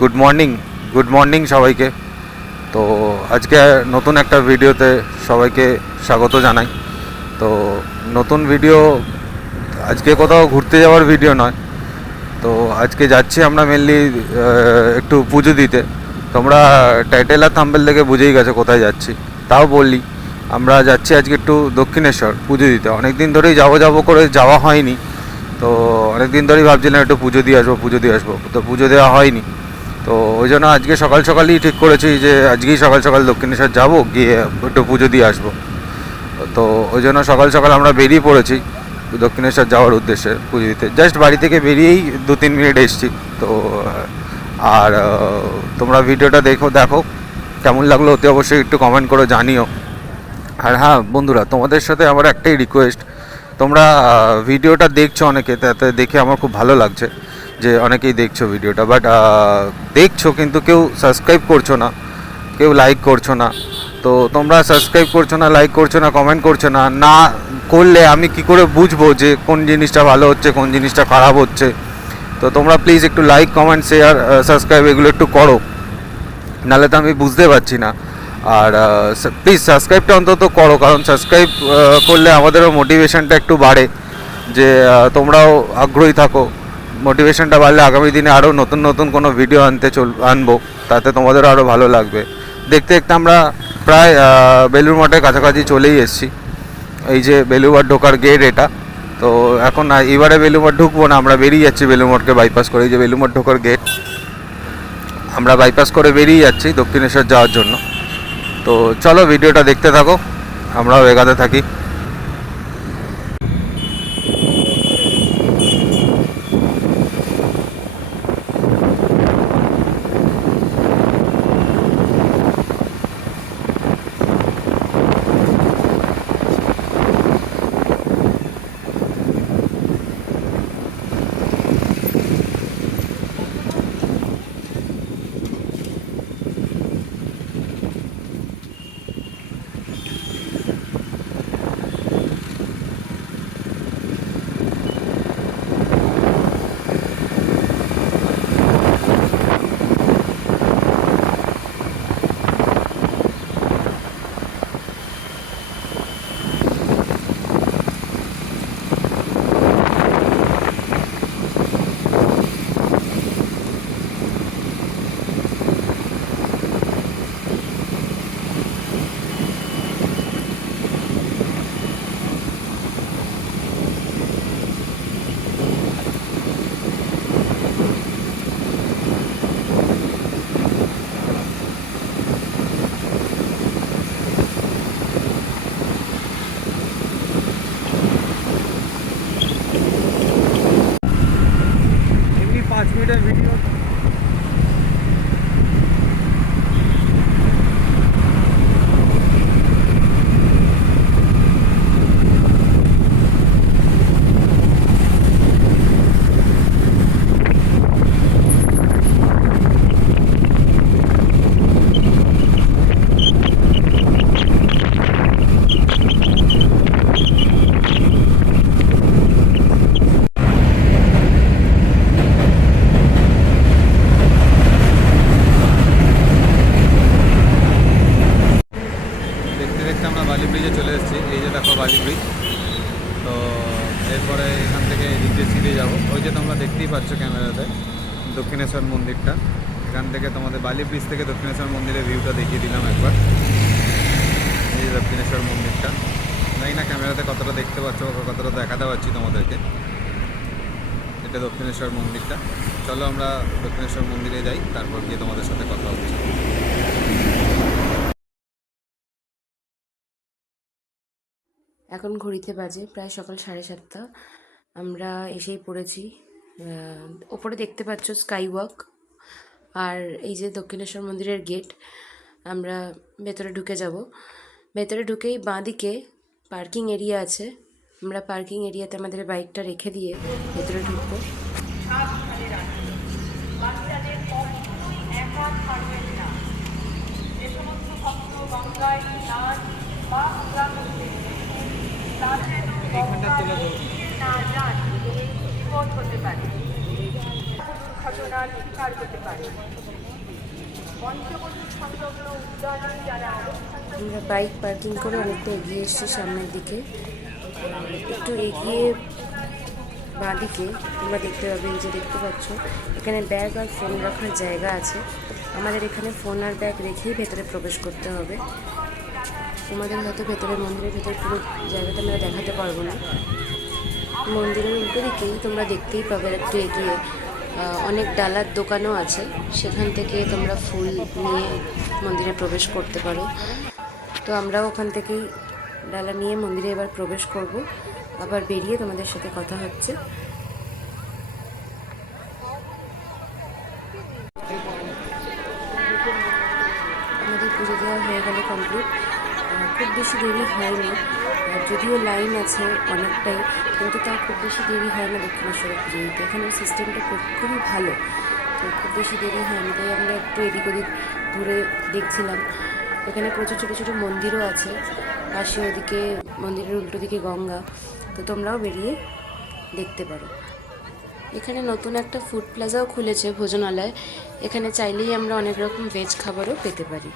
Good morning সবাইকে। তো আজকে নতুন একটা ভিডিওতে সবাইকে স্বাগত জানাই। তো নতুন ভিডিও, আজকে কোথাও ঘুরতে যাওয়ার ভিডিও নয়। তো আজকে যাচ্ছি আমরা মেনলি একটু পুজো দিতে। তোমরা টাইটেল আর থাম্বনেল দেখে বুঝেই গেছো কোথায় যাচ্ছি, তাও বললি আমরা যাচ্ছি আজকে একটু দক্ষিণেশ্বর পুজো দিতে। অনেক দিন ধরেই যাবো করে যাওয়া হয়নি। তো অনেক দিন ধরেই ভাবছিলাম একটু পুজো দিয়ে আসবো, তো পুজো দেওয়া হয়নি। তো ওই জন্য আজকে সকাল সকালই ঠিক করেছি যে আজকেই সকাল সকাল দক্ষিণেশ্বর যাবো, গিয়ে একটু পুজো দিয়ে আসবো। তো ওই জন্য সকাল সকাল আমরা বেরিয়ে পড়েছি দক্ষিণেশ্বর যাওয়ার উদ্দেশ্যে পুজো দিতে। জাস্ট বাড়ি থেকে বেরিয়েই 2-3 মিনিট এসেছি। তো আর তোমরা ভিডিওটা দেখো কেমন লাগলো অতি অবশ্যই একটু কমেন্ট করে জানিও। আর হ্যাঁ বন্ধুরা, তোমাদের সাথে আমার একটাই রিকোয়েস্ট, তোমরা ভিডিওটা দেখছো অনেকে, তাতে দেখে আমার খুব ভালো লাগছে যে অনেকেই দেখছো ভিডিওটা, বাট দেখছো কিন্তু কেউ সাবস্ক্রাইব করছো না, কেউ লাইক করছো না। তো তোমরা সাবস্ক্রাইব করছো না, লাইক করছো না, কমেন্ট করছো না, না করলে আমি কি করে বুঝবো যে কোন জিনিসটা ভালো হচ্ছে, কোন জিনিসটা খারাপ হচ্ছে। তো তোমরা প্লিজ একটু লাইক, কমেন্ট, শেয়ার, সাবস্ক্রাইব এগুলো একটু করো, নাহলে তো আমি বুঝতে পারছি না। আর প্লিজ সাবস্ক্রাইবটা অন্তত করো, কারণ সাবস্ক্রাইব করলে আমাদেরও মোটিভেশনটা একটু বাড়ে, যে তোমরাও আগ্রহী থাকো। মোটিভেশনটা বাড়লে আগামী দিনে আরও নতুন নতুন কোনো ভিডিও আনবো, তাতে তোমাদেরও আরও ভালো লাগবে। দেখতে দেখতে আমরা প্রায় বেলুড় মঠের কাছাকাছি চলেই এসেছি। এই যে বেলুড় মঠ ঢোকার গেট এটা। তো এখন এবারে বেলুড় মঠ ঢুকবো না, আমরা বেরিয়ে যাচ্ছি বেলুড় মঠকে বাইপাস করে। এই যে বেলুড় মঠ ঢোকার গেট, আমরা বাইপাস করে বেরিয়ে যাচ্ছি দক্ষিণেশ্বর যাওয়ার জন্য। তো চলো ভিডিওটা দেখতে থাকো, আমরাও এগাতে থাকি। এমনি 5 মিনিটের ভিডিও। দেখতে দেখতে আমরা বালি ব্রিজে চলে এসেছি। এই যে দেখো বালি ব্রিজ। তো এরপরে এখান থেকে এদিক দিয়ে সিধে যাবো। ওই যে তোমরা দেখতেই পাচ্ছ ক্যামেরাতে দক্ষিণেশ্বর মন্দিরটা। এখান থেকে তোমাদের বালি ব্রিজ থেকে দক্ষিণেশ্বর মন্দিরের ভিউটা দেখিয়ে দিলাম একবার। এই দক্ষিণেশ্বর মন্দিরটা, জানি না ক্যামেরাতে কতটা দেখতে পাচ্ছ, কতটা দেখাতে পারছি তোমাদেরকে। এটা দক্ষিণেশ্বর মন্দিরটা। চলো আমরা দক্ষিণেশ্বর মন্দিরে যাই, তারপর গিয়ে তোমাদের সাথে কথা হচ্ছে। এখন ঘড়িতে বাজে প্রায় সকাল 7:30। আমরা এসেই পড়েছি। ওপরে দেখতে পাচ্ছ স্কাই ওয়াক, আর এই যে দক্ষিণেশ্বর মন্দিরের গেট। আমরা ভেতরে ঢুকে যাব। ভেতরে ঢুকেই বাঁদিকে পার্কিং এরিয়া আছে। আমরা পার্কিং এরিয়াতে আমাদের বাইকটা রেখে দিয়ে ভেতরে ঢুকবো। ঘটনার শিকার হতে পারে। পঞ্চবটি সংলগ্ন উদ্যানে যারা অবস্থান আমরা বাইক পার্কিং করে অনেকটা এগিয়ে এসেছি সামনের দিকে। একটু এগিয়ে বাঁদিকে তোমরা দেখতে পাবে, এই যে দেখতে পাচ্ছ এখানে ব্যাগ আর ফোন রাখার জায়গা আছে। আমাদের এখানে ফোন আর ব্যাগ রেখেই ভেতরে প্রবেশ করতে হবে। তোমাদের হয়তো ভেতরে মন্দিরের ভেতরে পুরো জায়গাটা আমরা দেখাতে পারবো না। মন্দিরের উল্টো দিকেই তোমরা দেখতেই পাবে একটু এগিয়ে অনেক ডালার দোকানও আছে, সেখান থেকে তোমরা ফুল নিয়ে মন্দিরে প্রবেশ করতে পারো। তো আমরাও ওখান থেকেই ডালা নিয়ে মন্দিরে এবার প্রবেশ করব, আবার বেরিয়ে তোমাদের সাথে কথা হচ্ছে। আমাদের পুজো দেওয়া হয়ে গেল কমপ্লিট, খুব বেশি দেরি হয়নি। যদিও লাইন আছে অনেকটাই, কিন্তু তাও খুব বেশি দেরি হয় না দক্ষিণেশ্বরের পুজো দিতে। এখানের সিস্টেমটা খুবই ভালো, তো খুব বেশি দেরি হয়নি। তাই আমরা একটু এদিক ওদিক ঘুরে দেখছিলাম। এখানে প্রচুর ছোটো ছোটো মন্দিরও আছে, পাশে ওদিকে মন্দিরের উল্টো দিকে গঙ্গা, তো তোমরাও বেরিয়ে দেখতে পারো। এখানে নতুন একটা ফুড প্লাজাও খুলেছে ভোজনালয়, এখানে চাইলেই আমরা অনেক রকম ভেজ খাবারও পেতে পারি।